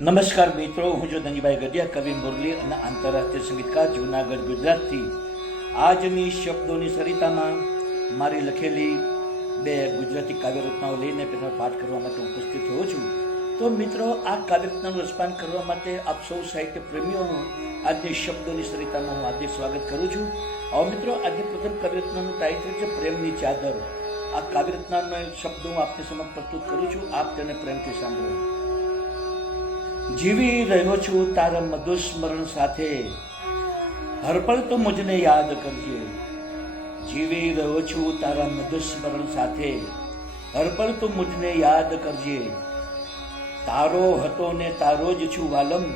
નમસ્કાર મિત્રો, હું છું ધનજીભાઈ ગઢિયા, કવિ મુરલી અને આંતરરાષ્ટ્રીય સંગીતકાર, જૂનાગઢ, ગુજરાતથી. આજની શબ્દોની સરિતામાં મારી લખેલી બે ગુજરાતી કાવ્યરચનાઓ લઈને તેનો પાઠ કરવા માટે ઉપસ્થિત થયો છું. તો મિત્રો, આ કાવ્યરચનાનું રસપાન કરવા માટે આપ સૌ સાહિત્ય પ્રેમીઓનું આજની શબ્દોની સરિતામાં હું હાર્દિક સ્વાગત કરું છું. હવે મિત્રો, આજની પ્રથમ કાવ્યરચનાનું ટાઇટલ છે પ્રેમની ચાદર. આ કાવ્યરચનાનો શબ્દો હું આપની સમક્ષ પ્રસ્તુત કરું છું, આપ તેને પ્રેમથી સાંભળો. જીવી રહ્યો છું તારા મધુસ્મરણ સાથે, હરપળ તો મુજને યાદ કરજે. જીવી રહ્યો છું તારા મધુસ્મરણ સાથે, હરપળ તો મુજને યાદ કરજે. તારો હતો ને તારો જ છું વાલમ,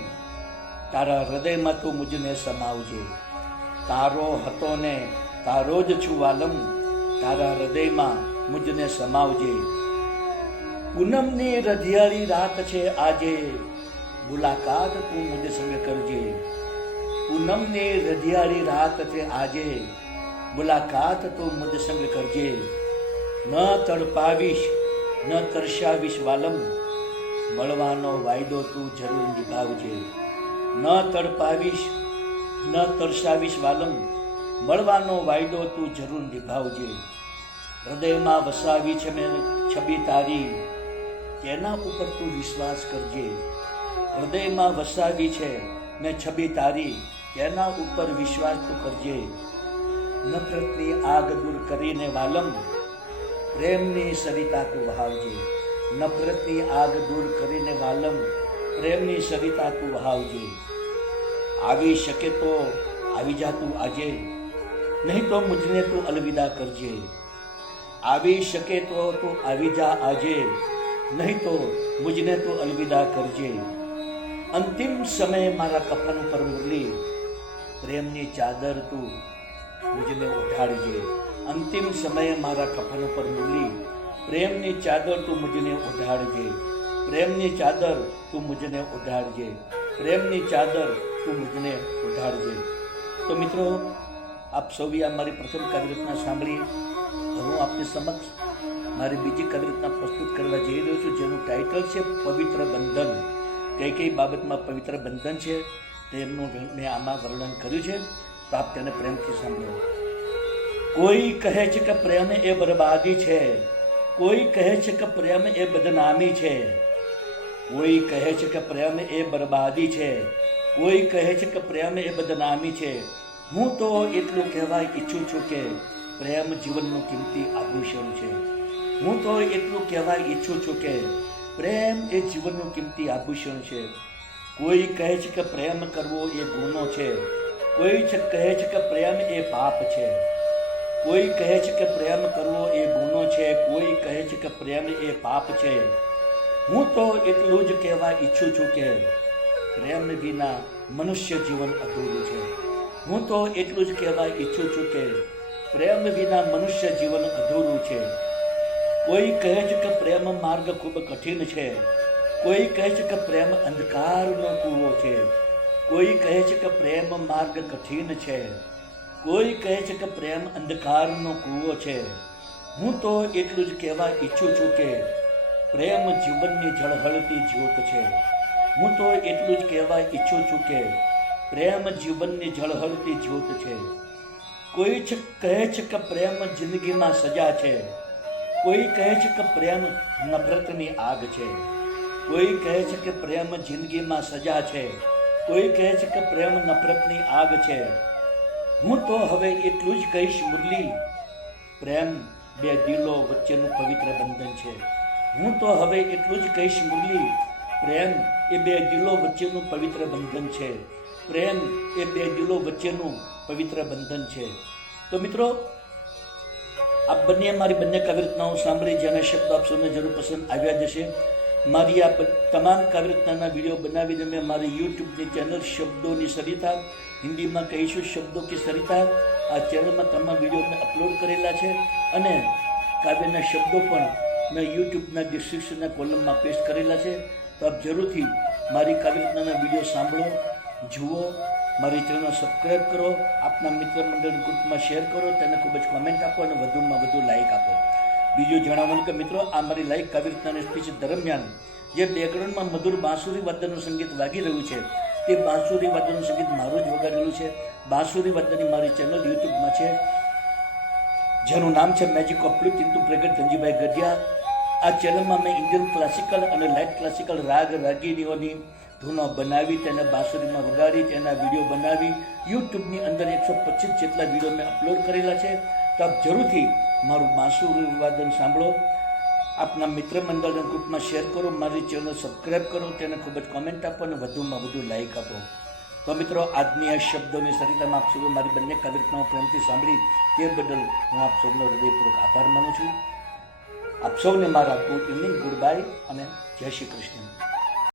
તારા હૃદયમાં તો મુજને સમાવજે. તારો હતો ને તારો જ છું વાલમ, તારા હૃદયમાં મુજને સમાવજે. પૂનમની રધિયાળી રાત છે આજે, મુલાકાત તું મુझ સંગ કરજે. પૂનમની રધિયાળી રાત છે આજે, મુલાકાત તું મુझ સંગ કરજે. ન તડપાવીશ ન તરસાવીશ વાલમ, મળવાનો વાયદો તું જરૂર નિભાવજે. ન તડપાવીશ ન તરસાવીશ વાલમ, મળવાનો વાયદો તું જરૂર નિભાવજે. હૃદયમાં વસાવી છે મેં છબી તારી, તેના ઉપર તું વિશ્વાસ કરજે. હૃદયમાં વસાવી છે મેં છબી તારી, તેના ઉપર વિશ્વાસ તું કરજે. નફરતની આગ દૂર કરીને વાલમ, પ્રેમની સરિતા તું વહાવજે. નફરતની આગ દૂર કરીને વાલમ, પ્રેમની સરિતા તું વહાવજે. આવી શકે તો આવી જા તું આજે, નહીં તો મુજને તું અલવિદા કરજે. આવી શકે તો તું આવી જા આજે, નહીં તો મુજને તું અલવિદા કરજે. અંતિમ સમયે મારા કફન ઉપર મુરલી, પ્રેમની ચાદર તું મુજને ઓઢાડજે. અંતિમ સમયે મારા કફન ઉપર મુરલી, પ્રેમની ચાદર તું મુજને ઓઢાડજે. પ્રેમની ચાદર તું મુજને ઓઢાડજે. પ્રેમની ચાદર તું મુજને ઓઢાડજે. તો મિત્રો, આપ સૌએ આ મારી પ્રથમ કાવ્યરચના સાંભળી. હું આપની સમક્ષ મારી બીજી કાવ્યરચના પ્રસ્તુત કરવા જઈ રહ્યો છું, જેનું ટાઇટલ છે પવિત્ર બંધન. કઈ બાબતમાં પવિત્ર બંધન છે તેમનું મેં આમાં વર્ણન કર્યું છે, તો આપ તેને પ્રેમથી સાંભળો. કોઈ કહે છે કે પ્રેમ એ બરબાદી છે, કોઈ કહે છે કે પ્રેમ એ બદનામી છે. કોઈ કહે છે કે પ્રેમ એ બરબાદી છે, કોઈ કહે છે કે પ્રેમ એ બદનામી છે. હું તો એટલું કહેવા ઈચ્છું છું કે પ્રેમ જીવનનું કિંમતી આભૂષણ છે. હું તો એટલું કહેવા ઈચ્છું છું કે પ્રેમ એ જીવનનું કિંમતી આભૂષણ છે. કોઈ કહે છે કે પ્રેમ કરવો એ ગુનો છે, કોઈ કહે છે કે પ્રેમ એ પાપ છે. કોઈ કહે છે કે પ્રેમ કરવો એ ગુનો છે, કોઈ કહે છે કે પ્રેમ એ પાપ છે. હું તો એટલું જ કહેવા ઈચ્છું છું કે પ્રેમ વિના મનુષ્ય જીવન અધૂરું છે. હું તો એટલું જ કહેવા ઈચ્છું છું કે પ્રેમ વિના મનુષ્ય જીવન અધૂરું છે. કોઈ કહે છે કે પ્રેમ માર્ગ ખૂબ કઠિન છે, કોઈ કહે છે કે પ્રેમ અંધકારનો કૂવો છે. કોઈ કહે છે કે પ્રેમ માર્ગ કઠિન છે, કોઈ કહે છે કે પ્રેમ અંધકારનો કૂવો છે. હું તો એટલું જ કહેવા ઈચ્છું છું કે પ્રેમ જીવનની ઝળહળતી જ્યોત છે. હું તો એટલું જ કહેવા ઈચ્છું છું કે પ્રેમ જીવનની ઝળહળતી જ્યોત છે. કોઈ કહે છે કે પ્રેમ જિંદગીમાં સજા છે, કોઈ કહે છે કે પ્રેમ નફરતની આગ છે. કોઈ કહે છે કે પ્રેમ જિંદગીમાં સજા છે, કોઈ કહે છે કે પ્રેમ નફરતની આગ છે. હું તો હવે એટલું જ કહીશ મુરલી, પ્રેમ બે દિલો વચ્ચેનું પવિત્ર બંધન છે. હું તો હવે એટલું જ કહીશ મુરલી, પ્રેમ એ બે દિલો વચ્ચેનું પવિત્ર બંધન છે. પ્રેમ એ બે દિલો વચ્ચેનું પવિત્ર બંધન છે. તો મિત્રો, આપ બંને મારી બંને કાવ્યરચનાઓ સાંભળી, જેના શબ્દો આપ સૌને જરૂર પસંદ આવ્યા જશે. મારી આ તમામ કાવ્યરચનાના વિડીયો બનાવીને મેં મારી યુટ્યુબની ચેનલ શબ્દોની સરિતા, હિન્દીમાં કહીશું શબ્દો કી સરિતા, આ ચેનલમાં તમામ વિડીયો મેં અપલોડ કરેલા છે. અને કાવ્યના શબ્દો પણ મેં યુટ્યુબના ડિસ્ક્રિપ્શનના કોલમમાં પેસ્ટ કરેલા છે. તો આપ જરૂરથી મારી કાવ્યરચનાના વિડીયો સાંભળો, જુઓ, મારી ચેનલ સબસ્ક્રાઈબ કરો, આપના મિત્ર મંડળ ગ્રુપમાં શેર કરો, તેને ખૂબ જ કોમેન્ટ આપો અને વધુમાં વધુ લાઈક આપો. બીજું જણાવવાનું કે મિત્રો, આ મારી લાઈવ કાવ્યરચનાની સ્પીચ દરમિયાન જે બેકગ્રાઉન્ડમાં મધુર બાંસુરી વાદનનું સંગીત વાગી રહ્યું છે તે બાંસુરી વાદનનું સંગીત મારું જ વગાડેલું છે. બાંસુરી વાદનની મારી ચેનલ યુટ્યુબમાં છે જેનું નામ છે મેજિક ઓફ ફ્લૂટ ઇન્ટુ પ્રગટ ધનજીભાઈ ગઢિયા. આ ચેનલમાં મેં ઇન્ડિયન ક્લાસિકલ અને લાઇટ ક્લાસિકલ રાગ રાગીણીઓની ધૂનો બનાવી તેને બાંસુરીમાં વગાડી તેના વિડીયો બનાવી યુટ્યુબની અંદર 125 જેટલા વિડીયો મેં અપલોડ કરેલા છે. તો આપ જરૂરથી મારું બાંસુરી વાદન સાંભળો, આપના મિત્ર મંડળના ગ્રુપમાં શેર કરો, મારી ચેનલ સબસ્ક્રાઈબ કરો, તેને ખૂબ જ કોમેન્ટ આપો અને વધુમાં વધુ લાઈક આપો. તો મિત્રો, આજની આ શબ્દોની સરિતામાં આપ સૌ મારી બંને કાર્યક્રમો પ્રેમથી સાંભળી તે બદલ હું આપ સૌનો હૃદયપૂર્વક આભાર માનું છું. આપ સૌને મારા ગુડ ઇવનિંગ, ગુડ બાય અને જય શ્રી કૃષ્ણ.